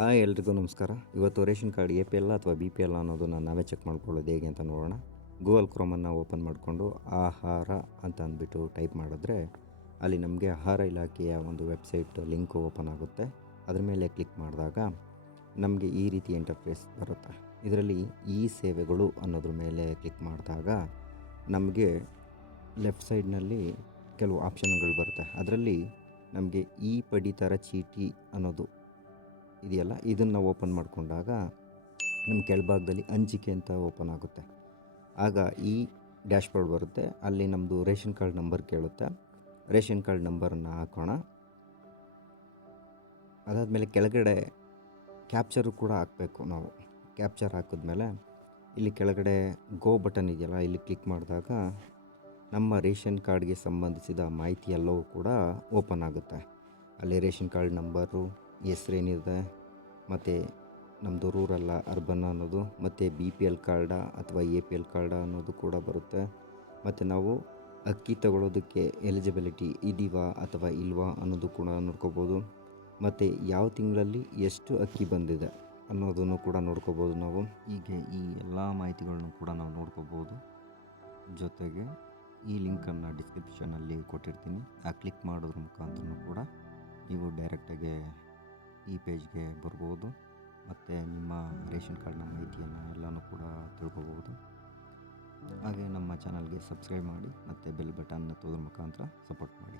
ಎಲ್ರಿಗೂ ನಮಸ್ಕಾರ. ಇವತ್ತು ರೇಷನ್ ಕಾರ್ಡ್ APL ಅಥವಾ BPL ಅನ್ನೋದನ್ನು ನಾವೇ ಚೆಕ್ ಮಾಡ್ಕೊಳ್ಳೋದು ಹೇಗೆ ಅಂತ ನೋಡೋಣ. ಗೂಗಲ್ ಕ್ರೋಮನ್ನು ಓಪನ್ ಮಾಡಿಕೊಂಡು ಆಹಾರ ಅಂತ ಅಂದ್ಬಿಟ್ಟು ಟೈಪ್ ಮಾಡಿದ್ರೆ ಅಲ್ಲಿ ನಮಗೆ ಆಹಾರ ಇಲಾಖೆಯ ಒಂದು ವೆಬ್ಸೈಟ್ ಲಿಂಕ್ ಓಪನ್ ಆಗುತ್ತೆ. ಅದ್ರ ಮೇಲೆ ಕ್ಲಿಕ್ ಮಾಡಿದಾಗ ನಮಗೆ ಈ ರೀತಿ ಇಂಟರ್ಫೇಸ್ ಬರುತ್ತೆ. ಇದರಲ್ಲಿ ಈ ಸೇವೆಗಳು ಅನ್ನೋದ್ರ ಮೇಲೆ ಕ್ಲಿಕ್ ಮಾಡಿದಾಗ ನಮಗೆ ಲೆಫ್ಟ್ ಸೈಡ್ನಲ್ಲಿ ಕೆಲವು ಆಪ್ಷನ್ಗಳು ಬರುತ್ತೆ. ಅದರಲ್ಲಿ ನಮಗೆ ಈ ಪಡಿತರ ಚೀಟಿ ಅನ್ನೋದು ಇದೆಯಲ್ಲ, ಇದನ್ನು ಓಪನ್ ಮಾಡಿಕೊಂಡಾಗ ನಮ್ಮ ಕೆಳಭಾಗದಲ್ಲಿ ಹಂಚಿಕೆ ಅಂತ ಓಪನ್ ಆಗುತ್ತೆ. ಆಗ ಈ ಡ್ಯಾಶ್ಬೋರ್ಡ್ ಬರುತ್ತೆ. ಅಲ್ಲಿ ನಮ್ಮದು ರೇಷನ್ ಕಾರ್ಡ್ ನಂಬರ್ ಕೇಳುತ್ತೆ. ರೇಷನ್ ಕಾರ್ಡ್ ನಂಬರನ್ನು ಹಾಕೋಣ. ಅದಾದಮೇಲೆ ಕೆಳಗಡೆ ಕ್ಯಾಪ್ಚರು ಕೂಡ ಹಾಕಬೇಕು ನಾವು. ಕ್ಯಾಪ್ಚರ್ ಹಾಕಿದ್ಮೇಲೆ ಇಲ್ಲಿ ಕೆಳಗಡೆ ಗೋ ಬಟನ್ ಇದೆಯಲ್ಲ, ಇಲ್ಲಿ ಕ್ಲಿಕ್ ಮಾಡಿದಾಗ ನಮ್ಮ ರೇಷನ್ ಕಾರ್ಡ್ಗೆ ಸಂಬಂಧಿಸಿದ ಮಾಹಿತಿ ಎಲ್ಲವೂ ಕೂಡ ಓಪನ್ ಆಗುತ್ತೆ. ಅಲ್ಲಿ ರೇಷನ್ ಕಾರ್ಡ್ ನಂಬರು, ಹೆಸ್ರೇನಿದೆ, ಮತ್ತು ನಮ್ಮದು ರೂರಲ್ಲ ಅರ್ಬನ್ ಅನ್ನೋದು, ಮತ್ತು BPL ಕಾರ್ಡ ಅಥವಾ APL ಕಾರ್ಡ ಅನ್ನೋದು ಕೂಡ ಬರುತ್ತೆ. ಮತ್ತು ನಾವು ಅಕ್ಕಿ ತಗೊಳ್ಳೋದಕ್ಕೆ ಎಲಿಜಿಬಿಲಿಟಿ ಇದೀವಾ ಅಥವಾ ಇಲ್ವಾ ಅನ್ನೋದು ಕೂಡ ನೋಡ್ಕೋಬೋದು. ಮತ್ತು ಯಾವ ತಿಂಗಳಲ್ಲಿ ಎಷ್ಟು ಅಕ್ಕಿ ಬಂದಿದೆ ಅನ್ನೋದನ್ನು ಕೂಡ ನೋಡ್ಕೋಬೋದು ನಾವು. ಹೀಗೆ ಈ ಎಲ್ಲ ಮಾಹಿತಿಗಳನ್ನು ಕೂಡ ನಾವು ನೋಡ್ಕೋಬೋದು. ಜೊತೆಗೆ ಈ ಲಿಂಕನ್ನು ಡಿಸ್ಕ್ರಿಪ್ಷನಲ್ಲಿ ಕೊಟ್ಟಿರ್ತೀನಿ. ಕ್ಲಿಕ್ ಮಾಡೋದ್ರ ಮುಖಾಂತರ ಕೂಡ ನೀವು ಡೈರೆಕ್ಟಾಗಿ ಈ ಪೇಜ್ಗೆ ಬರ್ಬೋದು. ಮತ್ತು ನಿಮ್ಮ ರೇಷನ್ ಕಾರ್ಡ್ನ ಮಾಹಿತಿಯನ್ನು ಎಲ್ಲನೂ ಕೂಡ ತಿಳ್ಕೊಬೋದು. ಹಾಗೆ ನಮ್ಮ ಚಾನಲ್ಗೆ ಸಬ್ಸ್ಕ್ರೈಬ್ ಮಾಡಿ ಮತ್ತು ಬೆಲ್ ಬಟನ್ ಒತ್ತೋದ್ರ ಮುಖಾಂತರ ಸಪೋರ್ಟ್ ಮಾಡಿ.